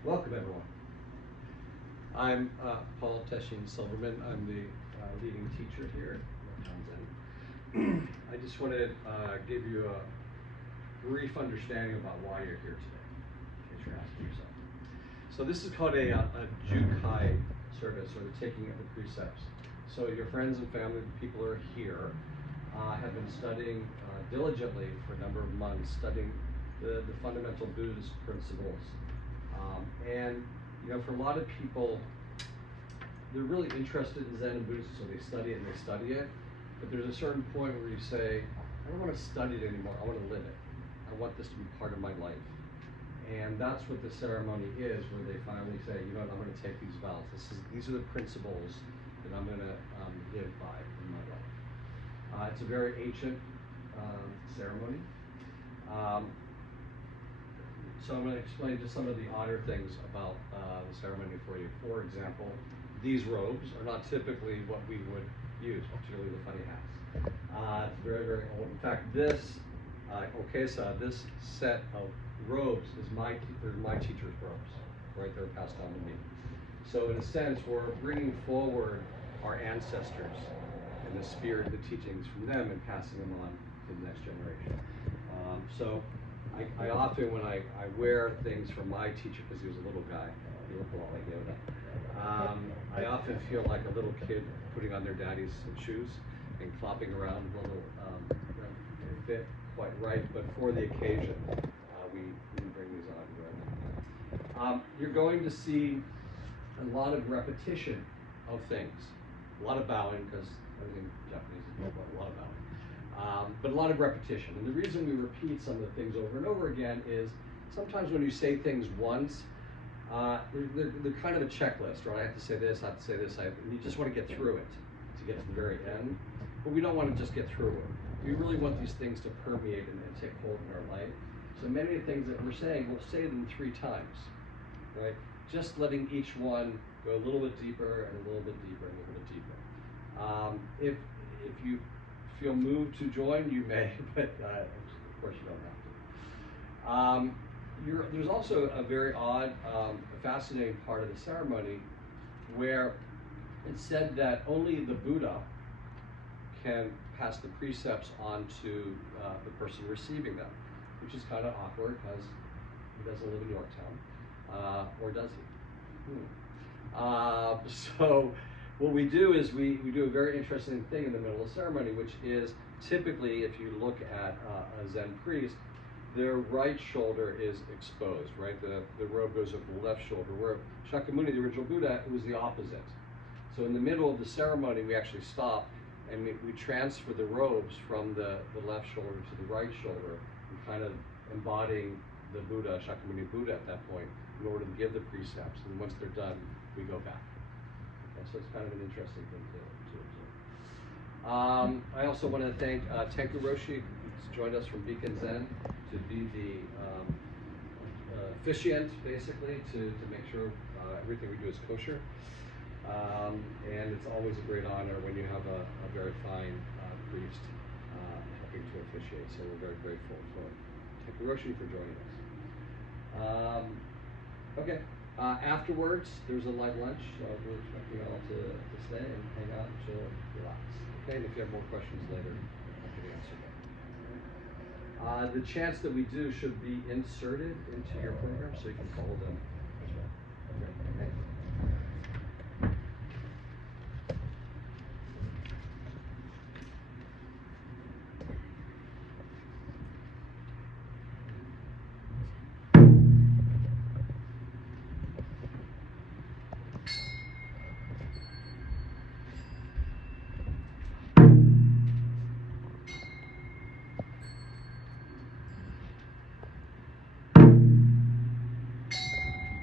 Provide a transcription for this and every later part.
Welcome, everyone. I'm Paul Teshin Silverman. I'm the leading teacher here at Townsend. I just want to give you a brief understanding about why you're here today, in case you're asking yourself. So this is called a Jukai service, or the taking of the precepts. So your friends and family, the people who are here, have been studying diligently for a number of months, studying the fundamental Buddhist principles. And you know, for a lot of people, they're really interested in Zen and Buddhism, so they study it and they study it. But there's a certain point where you say, I don't want to study it anymore, I want to live it. I want this to be part of my life. And that's what the ceremony is, where they finally say, you know what, I'm going to take these vows. These are the principles that I'm going to live by in my life. It's a very ancient ceremony. So I'm going to explain just some of the odder things about the ceremony for you. For example, these robes are not typically what we would use, particularly the funny hats. It's very, very old. In fact, this okesa, this set of robes is my teacher's robes, right? They're passed on to me. So in a sense, we're bringing forward our ancestors and the spirit of the teachings from them and passing them on to the next generation. So I often, when I wear things from my teacher, because he was a little guy, he looked a lot like Yoda, I often feel like a little kid putting on their daddy's shoes and flopping around a little, they fit quite right, but for the occasion, we bring these on and wear them. You're going to see a lot of repetition of things, a lot of bowing, because everything in Japanese is a lot of bowing. But a lot of repetition. And the reason we repeat some of the things over and over again is sometimes when you say things once, they're kind of a checklist, right? I have to say this, I have to say this, and you just want to get through it to get to the very end. But we don't want to just get through it. We really want these things to permeate and take hold in our life. So many of the things that we're saying, we'll say them 3 times, right? Just letting each one go a little bit deeper and a little bit deeper and a little bit deeper. If you feel moved to join, you may, but of course you don't have to. There's also a very odd, fascinating part of the ceremony where it's said that only the Buddha can pass the precepts on to the person receiving them, which is kind of awkward because he doesn't live in Yorktown, or does he? So what we do is we do a very interesting thing in the middle of the ceremony, which is typically, if you look at a Zen priest, their right shoulder is exposed, right? The robe goes over the left shoulder, where Shakyamuni, the original Buddha, it was the opposite. So in the middle of the ceremony, we actually stop and we transfer the robes from the left shoulder to the right shoulder, and kind of embodying the Buddha, Shakyamuni Buddha at that point, in order to give the precepts. And once they're done, we go back. Okay, so it's kind of an interesting thing to observe. I also want to thank Tenku Roshi, who's joined us from Beacon Zen, to be the officiant, basically, to make sure everything we do is kosher. And it's always a great honor when you have a very fine priest helping to officiate. So we're very grateful for Tenku Roshi for joining us. Okay. Afterwards, there's a light lunch, so we're expecting you all to stay and hang out and chill and relax. Okay, and if you have more questions later, I can answer them. The chants that we do should be inserted into your program so you can follow them as well. Okay, thank you.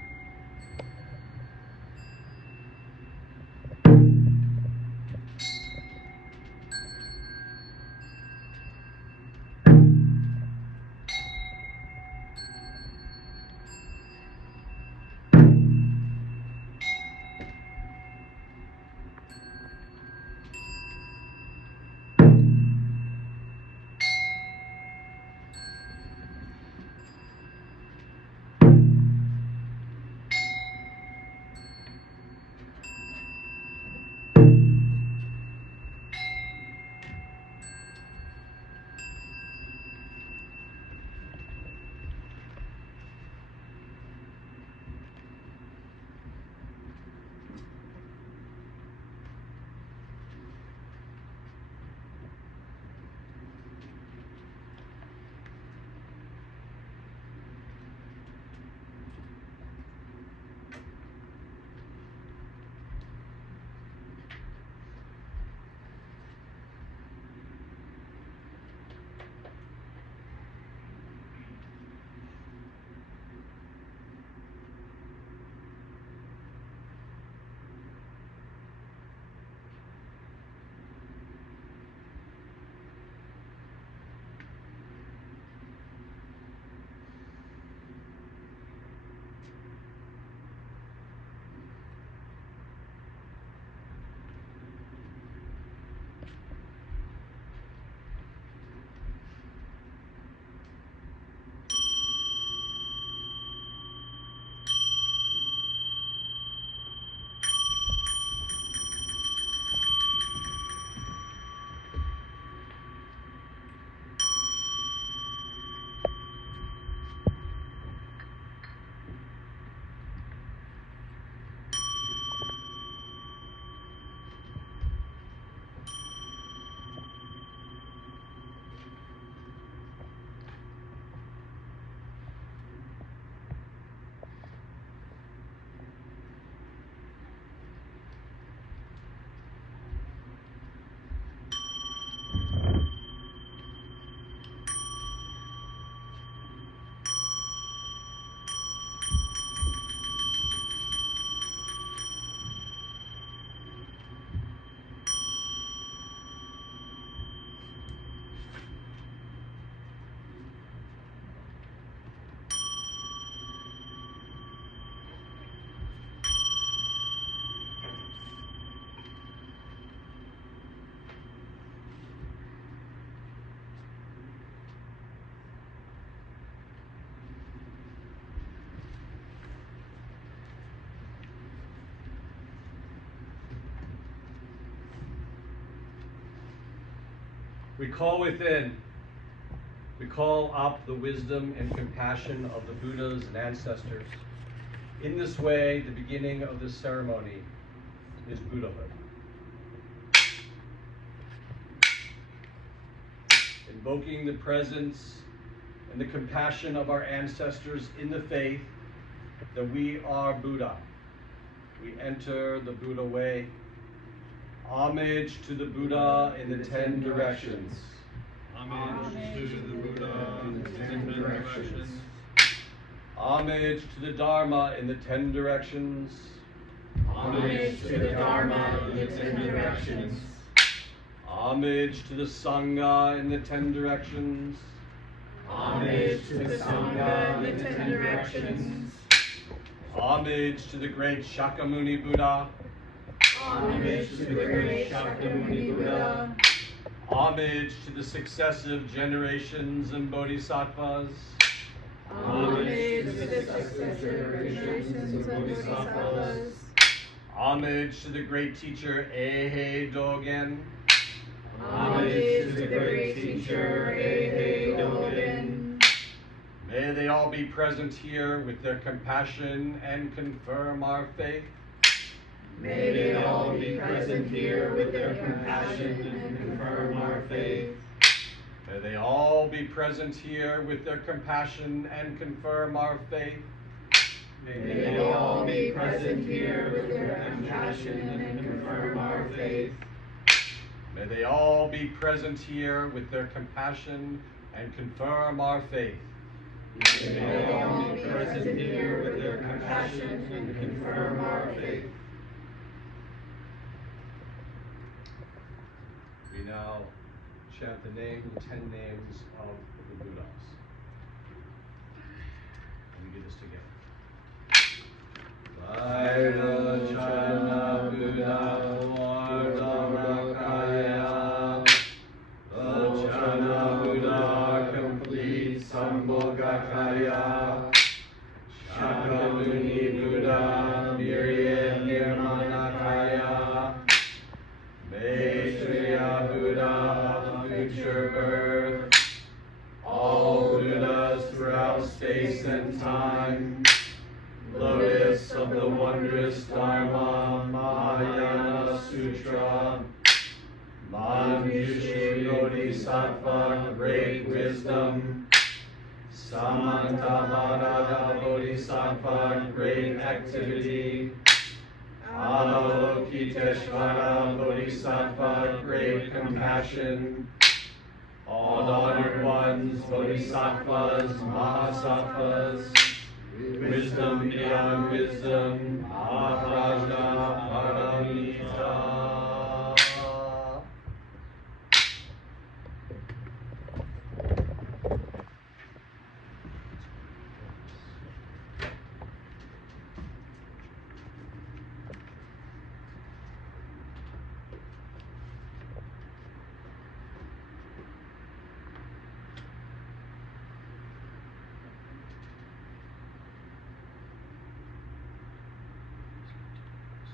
We call within. We call up the wisdom and compassion of the Buddhas and ancestors. In this way, the beginning of this ceremony is Buddhahood. Invoking the presence and the compassion of our ancestors in the faith that we are Buddha. We enter the Buddha way. Homage to the Buddha in the 10 directions. Homage to the Buddha in the 10 directions. Homage to the Dharma in the 10 directions. Homage to the Dharma in the 10 directions. Homage to the Sangha in the 10 directions. Homage to the Sangha in the 10 directions. Homage to the great Shakyamuni Buddha. Homage to the great Shakyamuni Buddha. Homage to the successive generations and bodhisattvas. Homage to the successive generations of bodhisattvas. Homage to the great teacher Eihei Dogen. Homage to the great teacher Eihei Dogen. May they all be present here with their compassion and confirm our faith. May they all be present here with their compassion and confirm our faith. May they all be present here with their compassion and confirm our faith. May they all be present here with their compassion and confirm our faith. May they all be present here with their compassion and confirm our faith. May they all be present here with their compassion and confirm our faith. We now chant the 10 names of the Buddhas. And we do this together. Vairocana Buddha Vardhamakaya. Lochana Buddha complete Sambhogakaya. Shakyamuni Buddha Virya Nirmanakaya. Maitreya Buddha of future birth. All Buddhas throughout space and time. Lotus of the wondrous Dharma Mahayana Sutra. Manjushri Bodhisattva, great wisdom. Samantabhadra Bodhisattva, great activity. Avalokiteshvara Bodhisattva, great compassion. All honored ones, Bodhisattvas, Mahasattvas, wisdom beyond wisdom, Maharaja Paramita.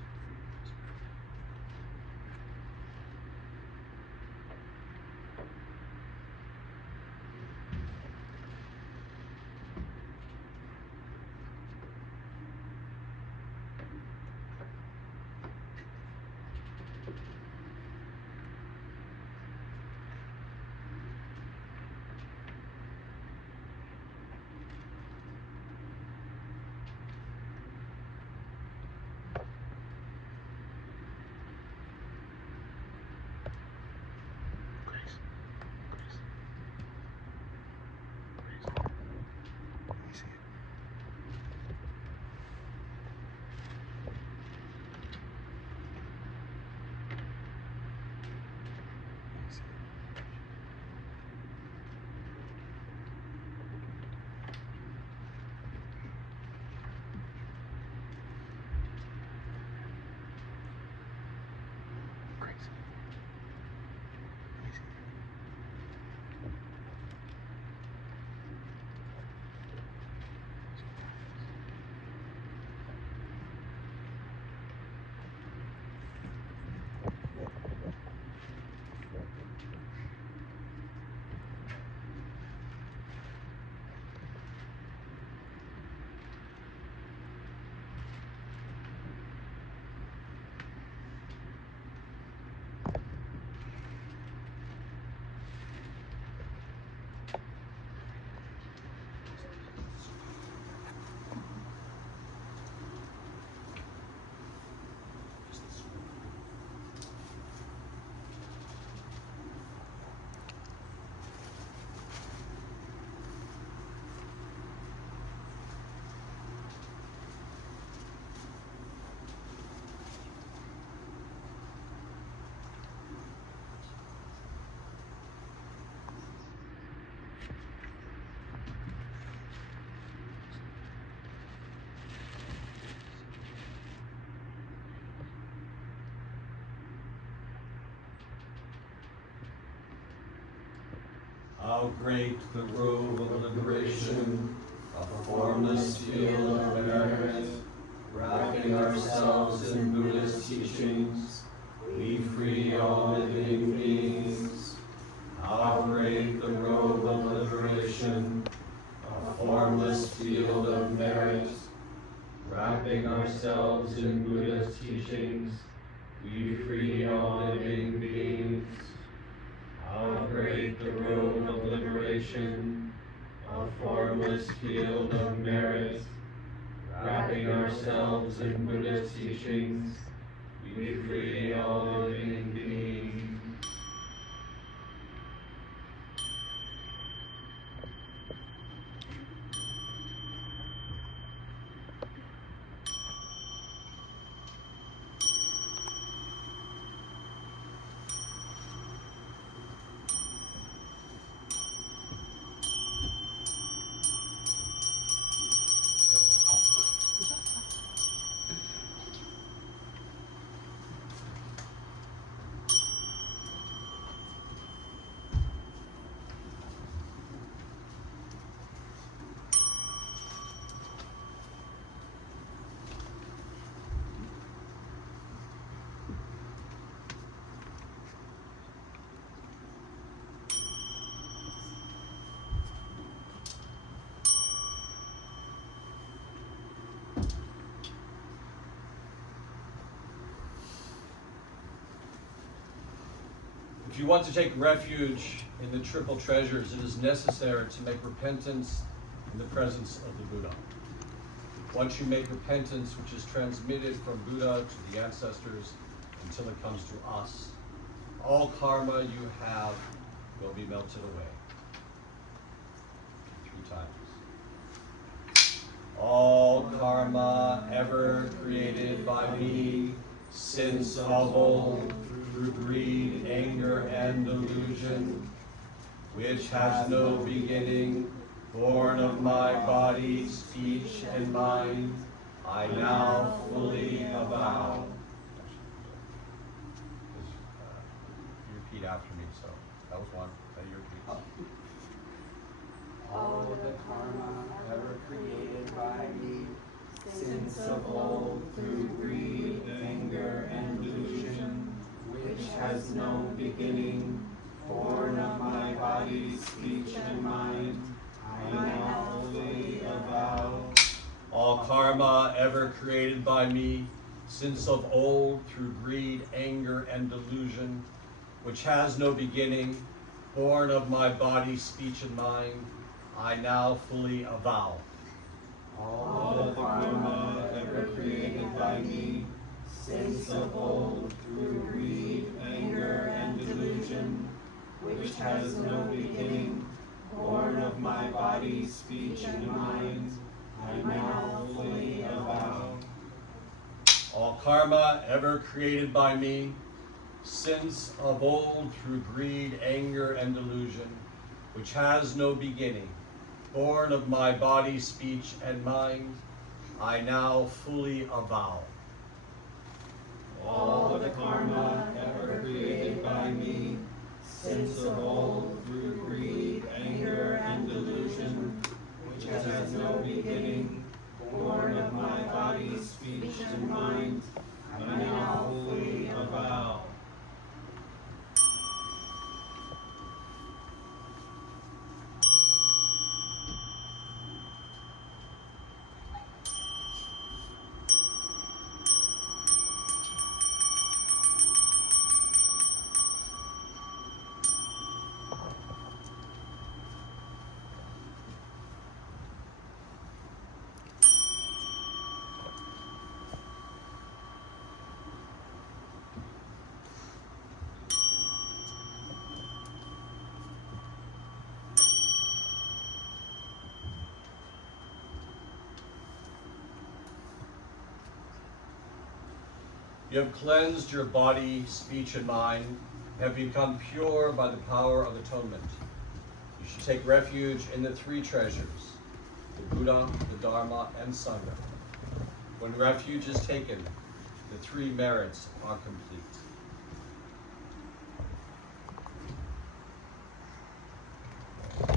How great the robe of liberation, a formless field of merit, wrapping ourselves in Buddhist teachings, we free all living beings. How great the robe of liberation, a formless field of merit, wrapping ourselves in Buddha's teachings, we free all living beings. How great the robe of liberation, a formless field of merit, wrapping ourselves in Buddha's teachings, we free all living beings. If you want to take refuge in the triple treasures, it is necessary to make repentance in the presence of the Buddha. Once you make repentance, which is transmitted from Buddha to the ancestors until it comes to us, all karma you have will be melted away. 3 times. All karma ever created by me, since of old, through greed, anger, and delusion, which has no beginning, born of my body, speech, and mind, I now fully avow. You repeat after me, so that was one. Now you repeat. All of the karma ever created by me, since of old, through greed, anger, and delusion, which has no beginning, born of my body, speech, and mind, I now fully avow. All karma ever created by me, since of old, through greed, anger, and delusion, which has no beginning, born of my body, speech, and mind, I now fully avow. All the karma ever created by me, since of old, through greed, anger, and delusion, which has no beginning, born of my body, speech, and mind, I now fully avow. All karma ever created by me, since of old, through greed, anger, and delusion, which has no beginning, born of my body, speech, and mind, I now fully avow. All the karma ever created by me, since of old, through greed, anger, and delusion, which has no beginning, born of my body, speech, and mind, I now fully avow. You have cleansed your body, speech, and mind, have become pure by the power of atonement. You should take refuge in the 3 treasures, the Buddha, the Dharma, and Sangha. When refuge is taken, the 3 merits are complete.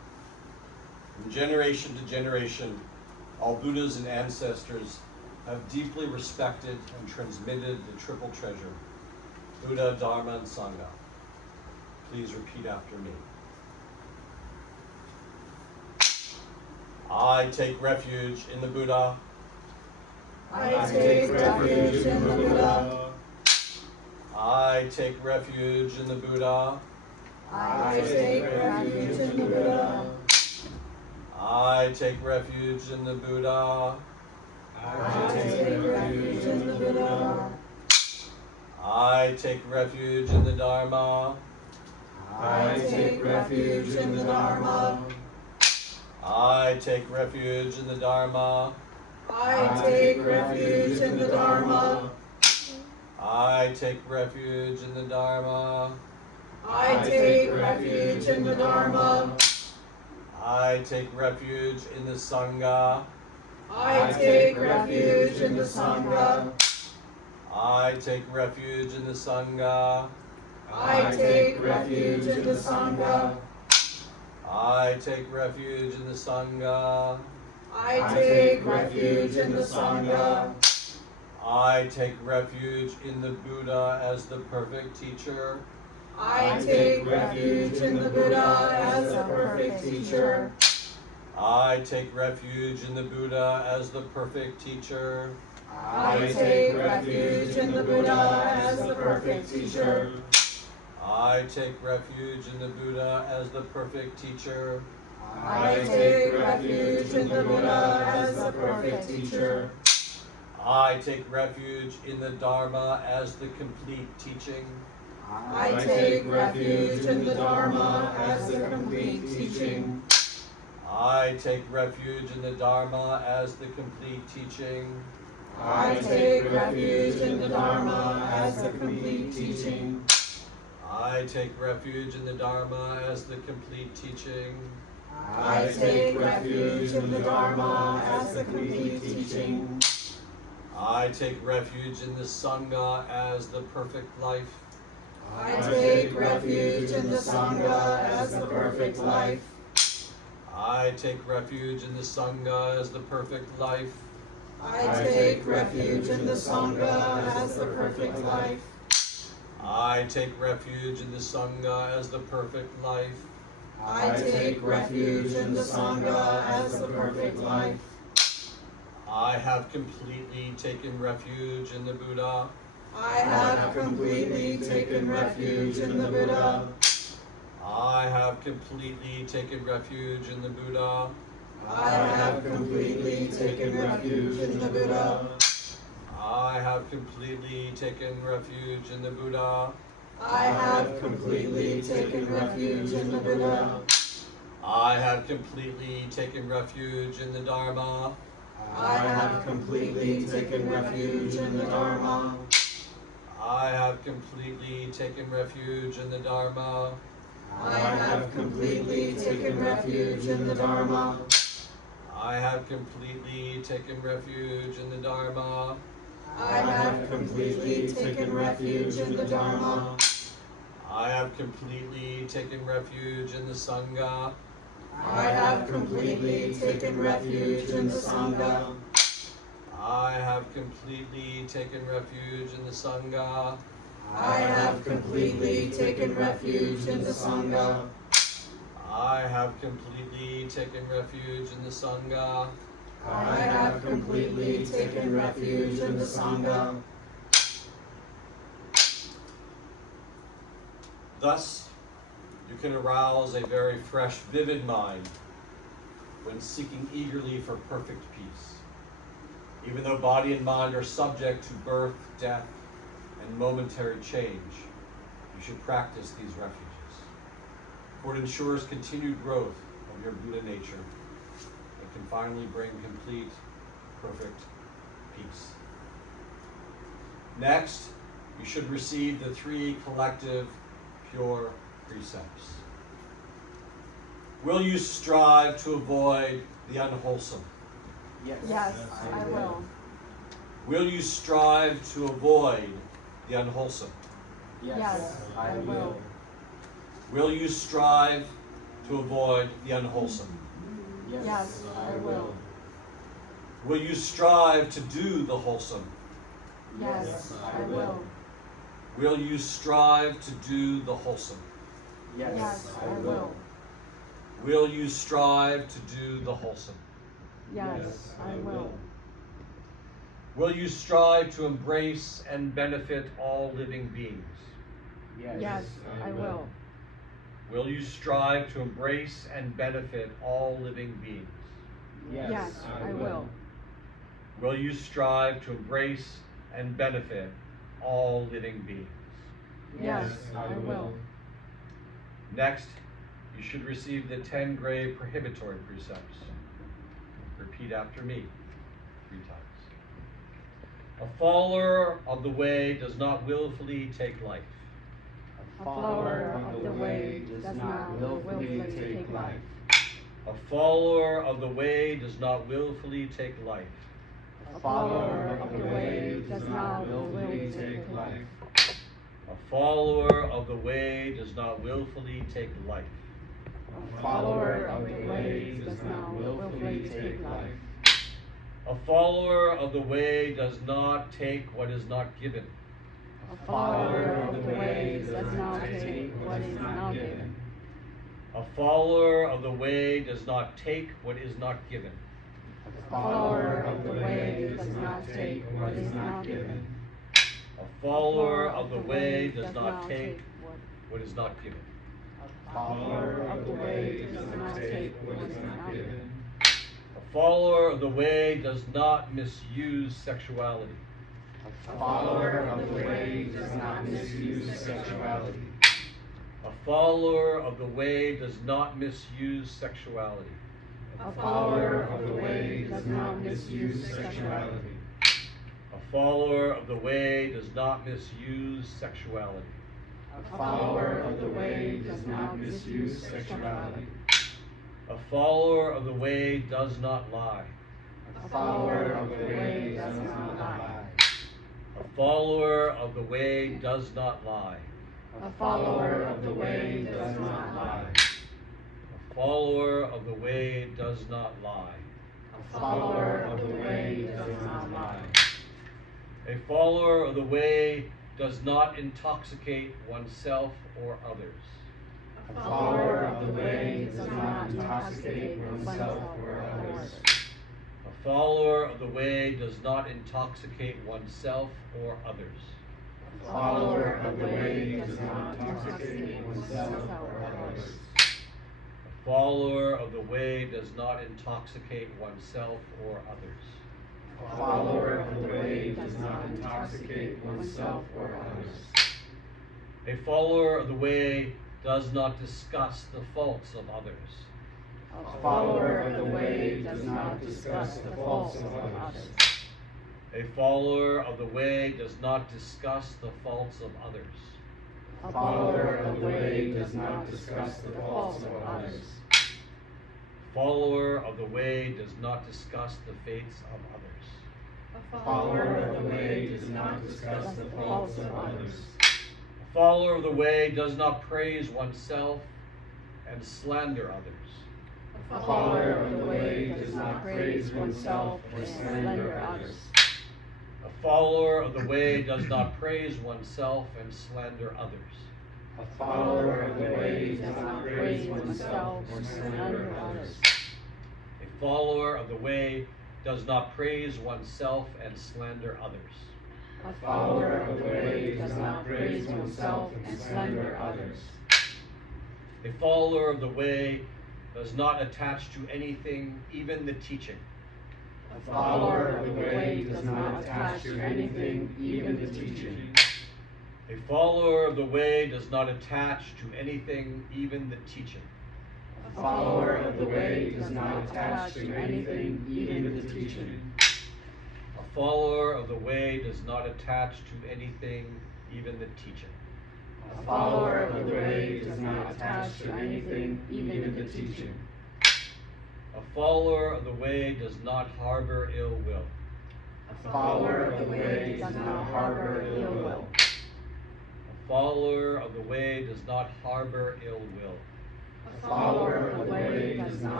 From generation to generation, all Buddhas and ancestors have deeply respected and transmitted the triple treasure, Buddha, Dharma, and Sangha. Please repeat after me. I take refuge in the Buddha. I take refuge in the Buddha. I take refuge in the Buddha. I take refuge in the Buddha. I take refuge in the Buddha. I take refuge in the Buddha. I take refuge in the Dharma. I take refuge in the Dharma. I take refuge in the Dharma. I take refuge in the Dharma. I take refuge in the Dharma. I take refuge in the Dharma. I take refuge in the Sangha. I take refuge in the Sangha. I take refuge in the Sangha. I take refuge in the Sangha. I take refuge in the Sangha. I take refuge in the Sangha. I take refuge in the Buddha as the perfect teacher. I take refuge in the Buddha as the perfect teacher. I take refuge in the Buddha as the perfect teacher. I take refuge in the Buddha as the perfect teacher. I take refuge in the Buddha as the perfect teacher. I take refuge in the Buddha as the perfect teacher. I take refuge in the Dharma as the complete teaching. I take refuge in the Dharma as the complete teaching. I take refuge in the Dharma as the complete teaching. I take refuge in the Dharma as the complete teaching. I take refuge in the Dharma as the complete teaching. I take refuge in the Dharma as the complete teaching. I take refuge in the Sangha as the perfect life. I take refuge in the Sangha as the perfect life. I take refuge in the Sangha as the perfect life. I take refuge in the Sangha as the perfect life. I take refuge in the Sangha as the perfect life. I take refuge in the Sangha as the perfect life. I have completely taken refuge in the Buddha. I have completely taken refuge in the Buddha. I have completely taken refuge in the Buddha. I have completely taken refuge in the Buddha. I have completely taken refuge in the Buddha. I have completely taken refuge in the Buddha. I have completely taken refuge in the Dharma. I have completely taken refuge in the Dharma. I have completely taken refuge in the Dharma. I have completely taken refuge in the Dharma. I have completely taken refuge in the Dharma. I have completely taken refuge in the Dharma. I have completely taken refuge in the Sangha. I have completely taken refuge in the Sangha. I have completely taken refuge in the Sangha. I have completely taken refuge in the Sangha. I have completely taken refuge in the Sangha. I have completely taken refuge in the Sangha. Thus, you can arouse a very fresh, vivid mind when seeking eagerly for perfect peace. Even though body and mind are subject to birth, death, and momentary change, you should practice these refuges, for it ensures continued growth of your Buddha nature and can finally bring complete, perfect peace. Next, you should receive the 3 collective pure precepts. Will you strive to avoid the unwholesome? Yes, I will. Will you strive to avoid the unwholesome? Yes, I will. Will you strive to avoid the unwholesome? Yes, I will. Will you strive to do the wholesome? Yes, I will. Will you strive to do the wholesome? Yes, I will. Will you strive to do the wholesome? Yes, I will. Will you strive to embrace and benefit all living beings? Yes, I will. Will you strive to embrace and benefit all living beings? Yes, I will. Will you strive to embrace and benefit all living beings? Yes, I will. Next, you should receive the 10 grave prohibitory precepts. Repeat after me 3 times. A follower of the way does not willfully take life. A follower of the way does not willfully take life. A follower of the way does not willfully take life. A follower of the way does not willfully take life. A follower of the way does not willfully take life. A follower of the way does not willfully take life. A follower of the way does not take what is not given. A follower of the way does not take what is not given. A follower of the way does not take what is not given. A follower of the way does not take what is not given. A follower of the way does not take what is not given. A follower of the way does not take what is not given. A follower of the way does not misuse sexuality. A follower of the way does not misuse sexuality. A follower of the way does not misuse sexuality. A follower of the way does not misuse sexuality. A follower of the way does not misuse sexuality. A follower of the way does not misuse sexuality. A follower of the way does not lie. A follower of the way does not lie. A follower of the way does not lie. A follower of the way does not lie. A follower of the way does not lie. A follower of the way does not lie. A follower of the way does not intoxicate oneself or others. A follower of the way does not intoxicate oneself or others. A follower of the way does not intoxicate oneself or others. A follower of the way does not intoxicate oneself or others. A follower of the way does not intoxicate oneself or others. A follower of the way does not intoxicate oneself or others. A follower of the way does not discuss the faults of others. A follower of the way does not discuss the faults of others. A follower of the way does not discuss the faults of others. A follower of the way does not discuss the faults of others. A follower of the way does not discuss the fates of others. A follower of the way does not discuss the faults of others. A follower of the way does not praise oneself and slander others. A follower of the way does not praise oneself or slander others. A follower of the way does not praise oneself and slander others. A follower of the way does not praise oneself or slander others. A follower of the way does not praise oneself and slander others. A follower of the way does not praise oneself and slander others. A follower of the way does not attach to anything, even the teaching. A follower of the way does not attach to anything, even the teaching. A follower of the way does not attach to anything, even the teaching. A follower of the way does not attach to anything, even the teaching. A follower of the way does not attach to anything, even the teaching. A follower of the way does not attach to anything, even the teaching. A follower of the way does not harbor ill will. A follower of the way does not harbor ill will. A follower of the way does not harbor ill will. A follower of the way does not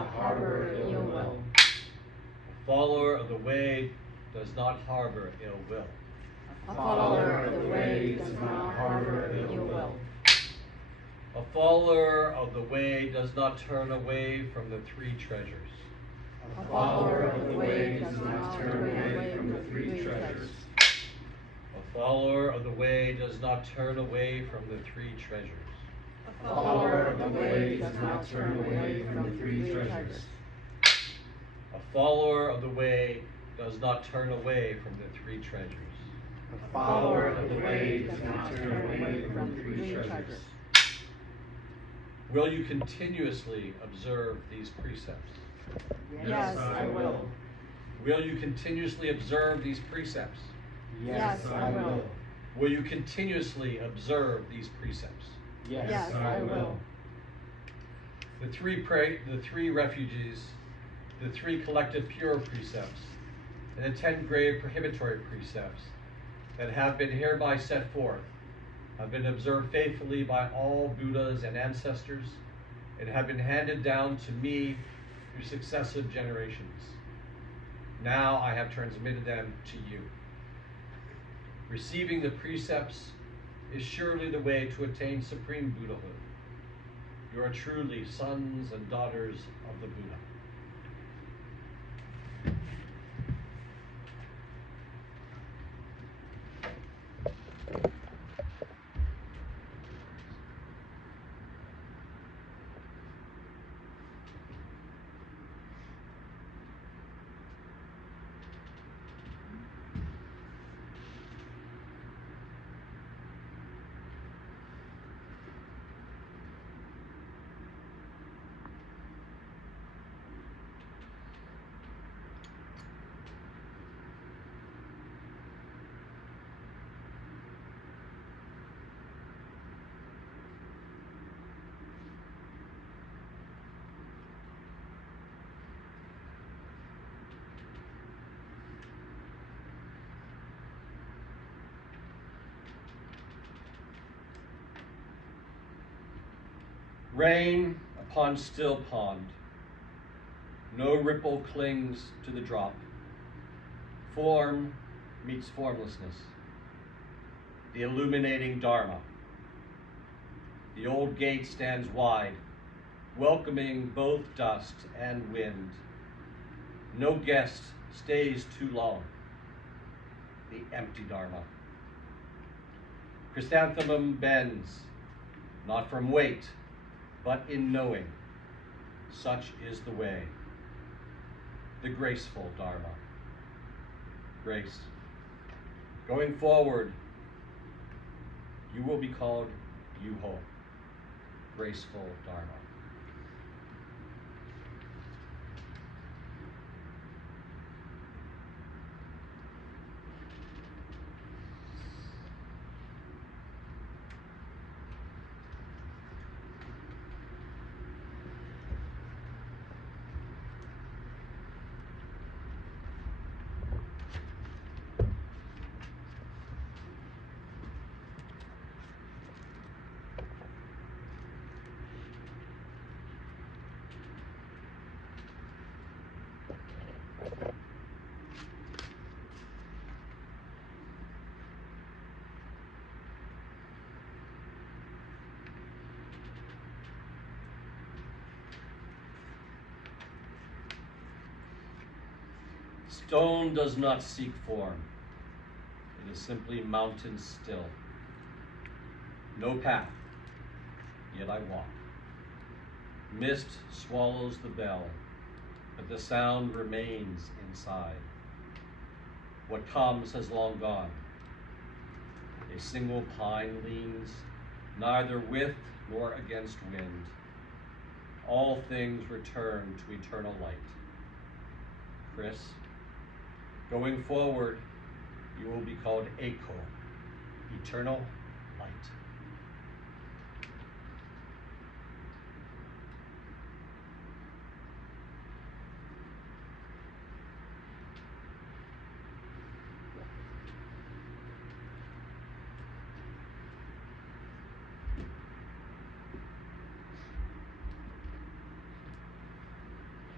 not harbor ill will. A follower of the way does not harbor ill will. A follower of the way does not harbor ill will. A follower of the way does not turn away from the three treasures. A follower of the way does not turn away from the three treasures. A follower of the way does not turn away from the three treasures. A follower of the way does not turn away from the three treasures. A follower of the way does not turn away from the three treasures. A follower of the way does not turn away from the three treasures. Will you continuously observe these precepts? Yes, I will. Will you continuously observe these precepts? Yes, I will. Will you continuously observe these precepts? Yes, I will. The three refuges, the three collective pure precepts, and the 10 grave prohibitory precepts that have been hereby set forth have been observed faithfully by all Buddhas and ancestors and have been handed down to me through successive generations. Now I have transmitted them to you. Receiving the precepts is surely the way to attain supreme Buddhahood. You are truly sons and daughters of the Buddha. Rain upon still pond. No ripple clings to the drop. Form meets formlessness. The illuminating Dharma. The old gate stands wide, welcoming both dust and wind. No guest stays too long. The empty Dharma. Chrysanthemum bends, not from weight, but in knowing. Such is the way. The graceful Dharma. Grace. Going forward, you will be called Yuho. Graceful Dharma. Stone does not seek form. It is simply mountain still. No path, yet I walk. Mist swallows the bell, but the sound remains inside. What comes has long gone. A single pine leans, neither with nor against wind. All things return to eternal light. Chris, going forward, you will be called Eiko, eternal light.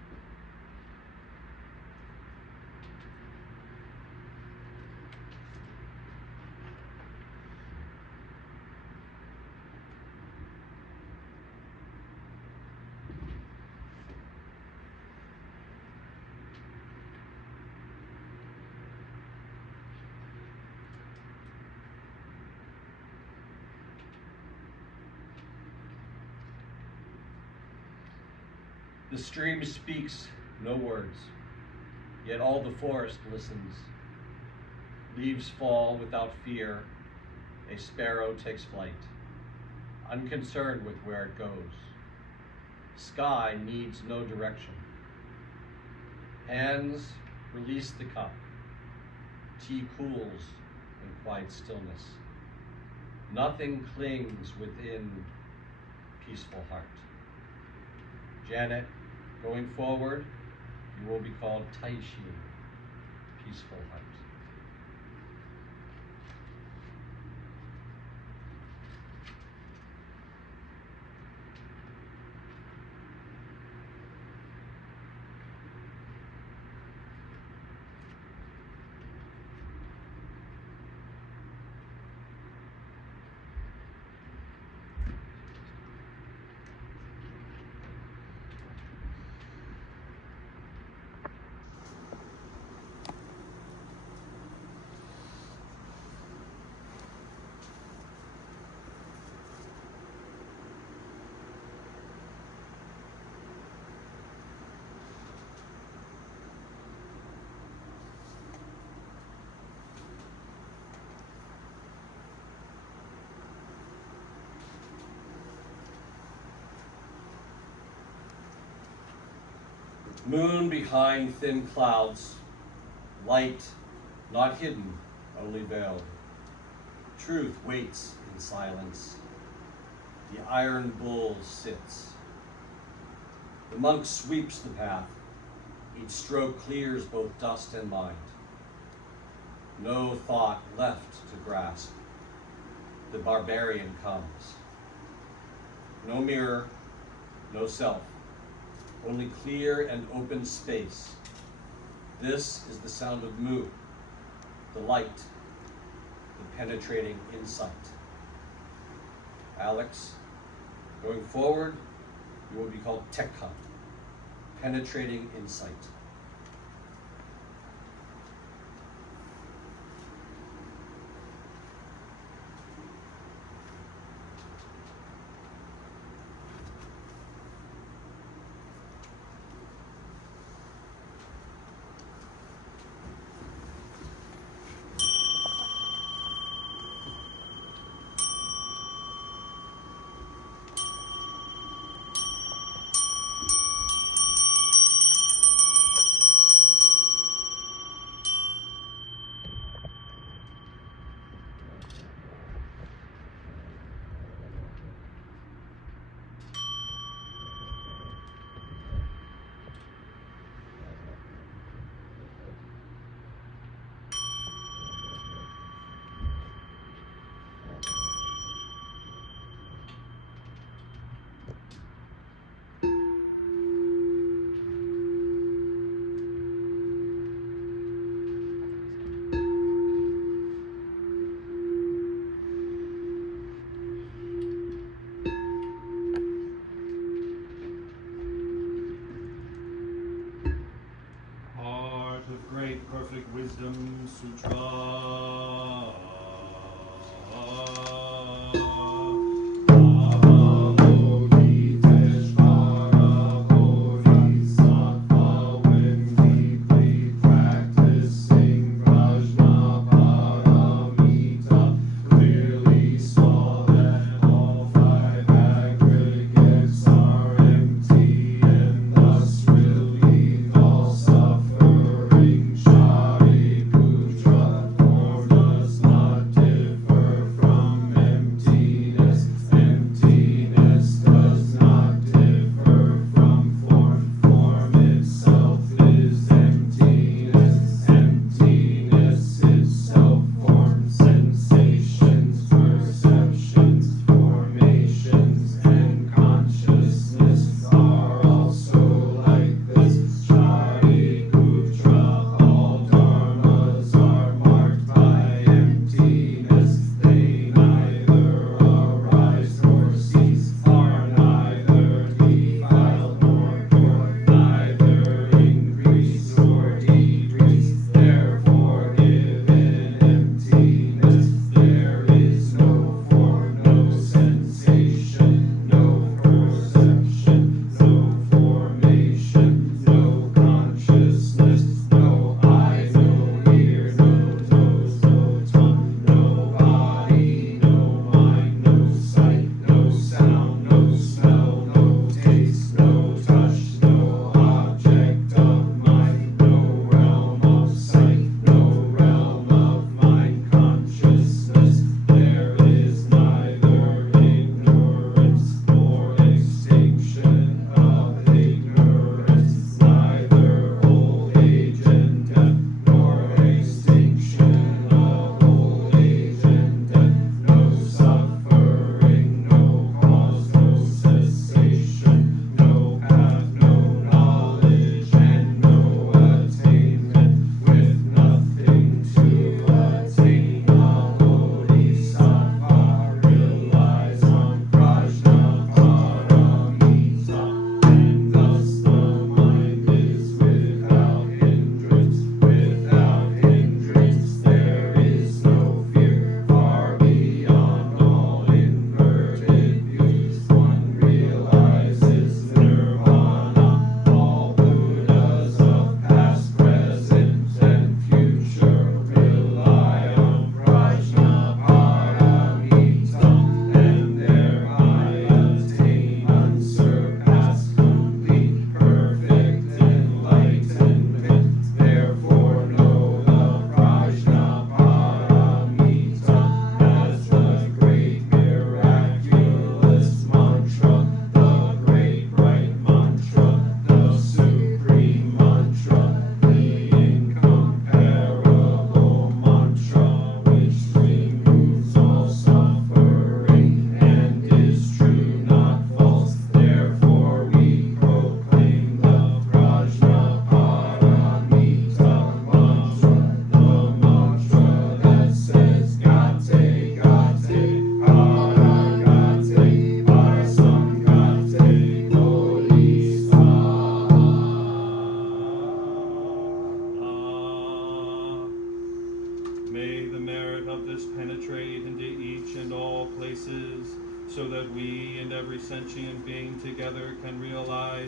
The stream speaks no words, yet all the forest listens. Leaves fall without fear, a sparrow takes flight, unconcerned with where it goes. Sky needs no direction. Hands release the cup. Tea cools in quiet stillness. Nothing clings within peaceful heart. Janet, going forward, you will be called Taishi, peaceful heart. Moon behind thin clouds, light not hidden, only veiled. Truth waits in silence. The iron bull sits. The monk sweeps the path. Each stroke clears both dust and mind. No thought left to grasp. The barbarian comes. No mirror, no self. Only clear and open space. This is the sound of Mu, the light, the penetrating insight. Alex, going forward, you will be called Tekka, penetrating insight. Perfect Wisdom Sutra. When deeply practicing Prajnaparamita, clearly saw that all five aggregates are empty and thus relieve all suffering. Shariputra, for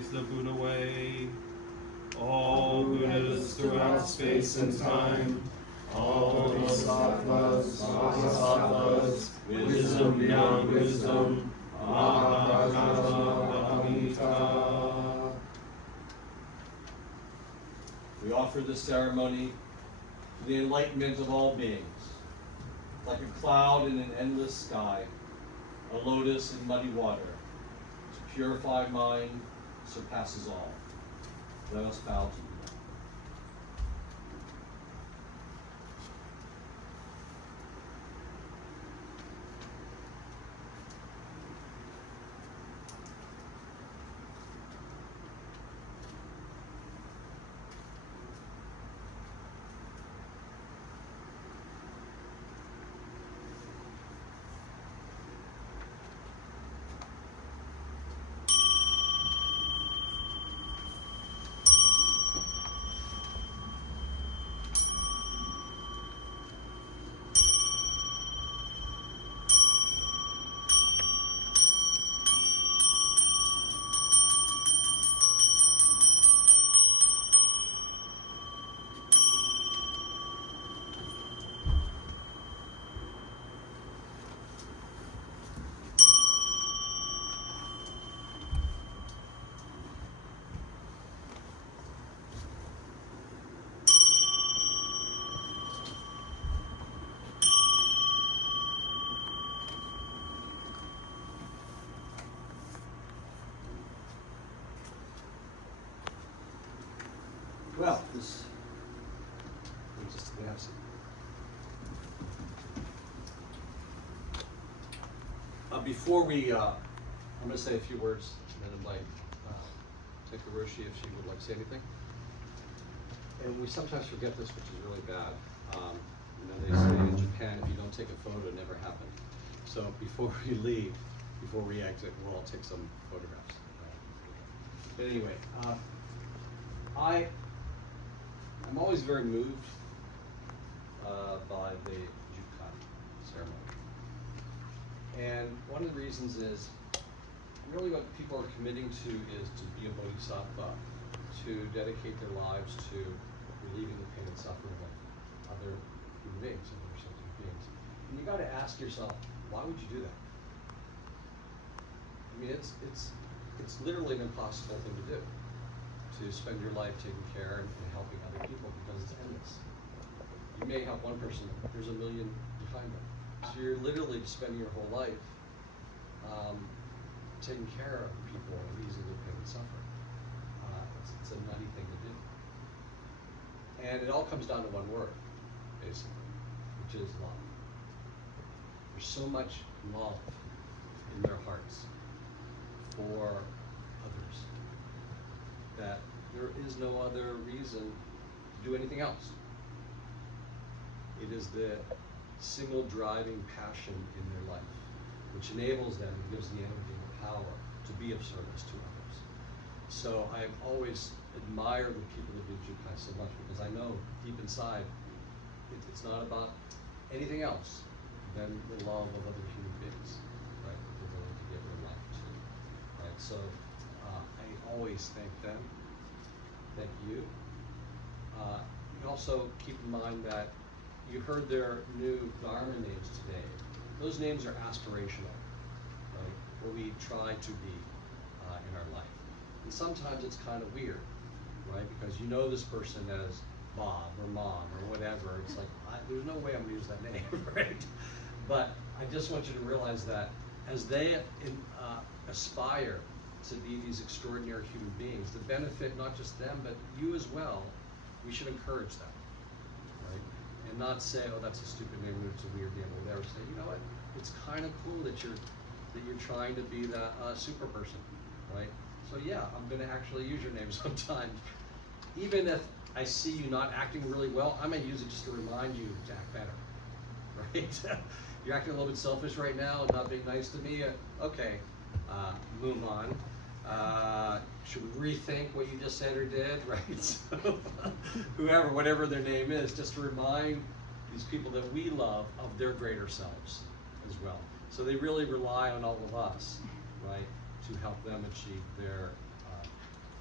the Buddha way. All Buddhas throughout space and time, all bodhisattvas, wisdom beyond wisdom, Mahamita. We offer this ceremony for the enlightenment of all beings, like a cloud in an endless sky, a lotus in muddy water. To purify mind surpasses all. Let us bow to Buddha. Well, this brings us to the absent. Before we, I'm going to say a few words and then invite Takaroshi if she would like to say anything. And we sometimes forget this, which is really bad. They say in Japan, if you don't take a photo, it never happened. So before we leave, before we exit, we'll all take some photographs. But anyway, I'm always very moved by the Jukai ceremony. And one of the reasons is really what people are committing to is to be a bodhisattva, to dedicate their lives to relieving the pain and suffering of other human beings, other sentient beings. And you got to ask yourself, why would you do that? I mean, it's literally an impossible thing to do, to spend your life taking care and helping other people, because it's endless. You may help one person, there's a million behind them. So you're literally spending your whole life taking care of people and easing their pain and suffering. It's a nutty thing to do. And it all comes down to one word, basically, which is love. There's so much love in their hearts for others that there is no other reason to do anything else. It is the single driving passion in their life, which enables them, gives the energy and the power to be of service to others. So I've always admired the people that do Jukai so much, because I know deep inside it's not about anything else than the love of other human beings, right? That they're willing to give their life to, right? So I always thank them. Thank you. You also keep in mind that you heard their new Dharma names today. Those names are aspirational, right? What we try to be in our life. And sometimes it's kind of weird, right? Because you know this person as Bob or Mom or whatever. It's like, there's no way I'm gonna use that name, right? But I just want you to realize that as they aspire to be these extraordinary human beings, to benefit not just them, but you as well, we should encourage them, right? And not say, oh, that's a stupid name, or it's a weird name, or whatever. Say, you know what? It's kind of cool that you're trying to be that super person, right? So yeah, I'm going to actually use your name sometimes. Even if I see you not acting really well, I may use it just to remind you to act better, right? You're acting a little bit selfish right now and not being nice to me. Okay, move on. Should we rethink what you just said or did, right? So, whoever, whatever their name is, just to remind these people that we love of their greater selves as well. So they really rely on all of us, right, to help them achieve their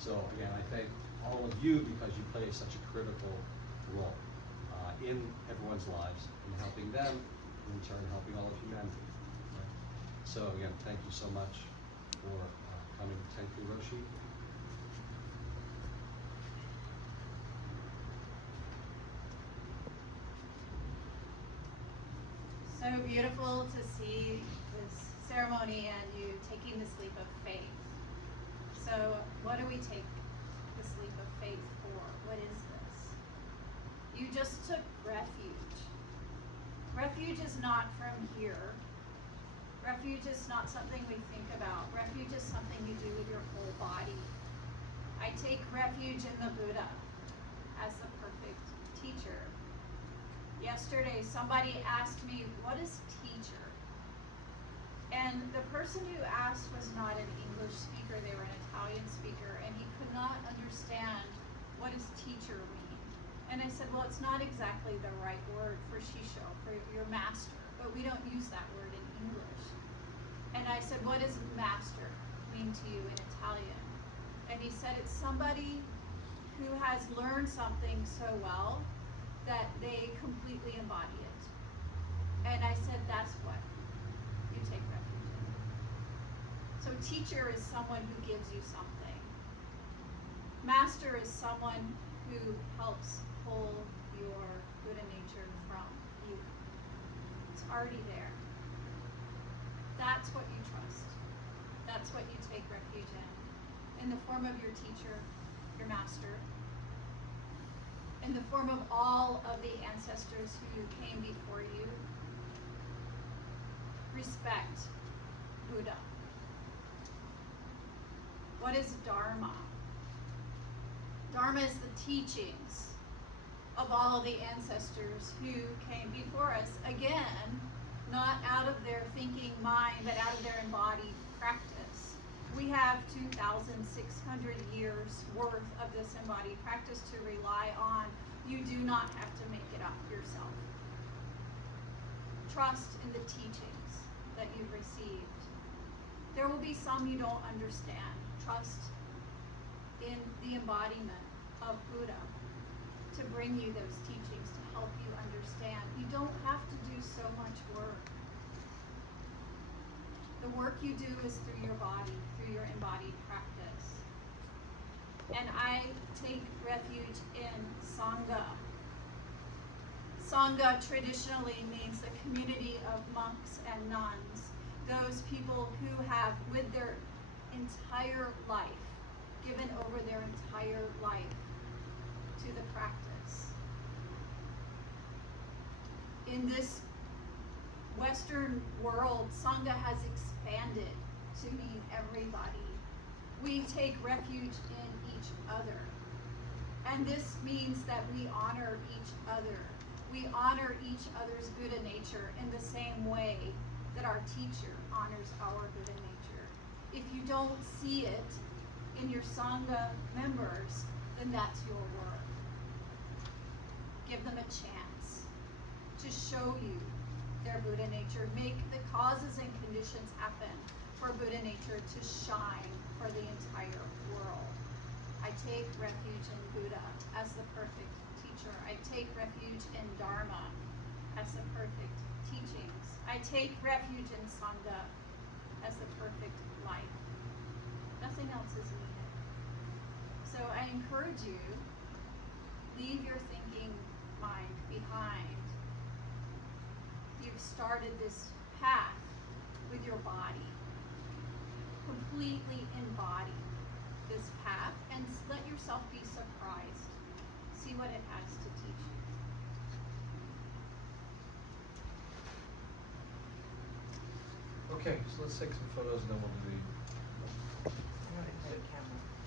So again, I thank all of you because you play such a critical role in everyone's lives, in helping them, in turn helping all of humanity. Right? So again, thank you so much for coming. Thank you, Roshi. So beautiful to see this ceremony and you taking this leap of faith. So what do we take this leap of faith for? What is this? You just took refuge. Refuge is not from here. Refuge is not something we think about. Refuge is something you do with your whole body. I take refuge in the Buddha as the perfect teacher. Yesterday, somebody asked me, what is teacher? And the person who asked was not an English speaker, they were an Italian speaker, and he could not understand what does teacher mean. And I said, well, it's not exactly the right word for shisho, for your master, but we don't use that word in English. And I said, what does master mean to you in Italian? And he said, it's somebody who has learned something so well that they completely embody it. And I said, that's what you take refuge in. So teacher is someone who gives you something. Master is someone who helps pull your Buddha nature from you. It's already there. That's what you trust. That's what you take refuge in the form of your teacher, your master, in the form of all of the ancestors who came before you. Respect Buddha. What is Dharma? Dharma is the teachings of all the ancestors who came before us. Again, not out of their thinking mind, but out of their embodied practice. We have 2,600 years worth of this embodied practice to rely on. You do not have to make it up yourself. Trust in the teachings that you've received. There will be some you don't understand. Trust in the embodiment of Buddha to bring you those teachings, to help you understand. You don't have to do so much work. The work you do is through your body, through your embodied practice. And I take refuge in Sangha. Sangha traditionally means a community of monks and nuns, those people who have, with their entire life, given over their entire life to the practice. In this Western world, Sangha has expanded to mean everybody. We take refuge in each other. And this means that we honor each other. We honor each other's Buddha nature in the same way that our teacher honors our Buddha nature. If you don't see it in your Sangha members, then that's your work. Give them a chance to show you their Buddha nature. Make the causes and conditions happen for Buddha nature to shine for the entire world. I take refuge in Buddha as the perfect teacher. I take refuge in Dharma as the perfect teachings. I take refuge in Sangha as the perfect life. Nothing else is needed. So I encourage you, leave your thinking mind behind. You've started this path with your body. Completely embody this path and let yourself be surprised. See what it has to teach you. Okay, so let's take some photos and then we'll do the I'm gonna take a camera.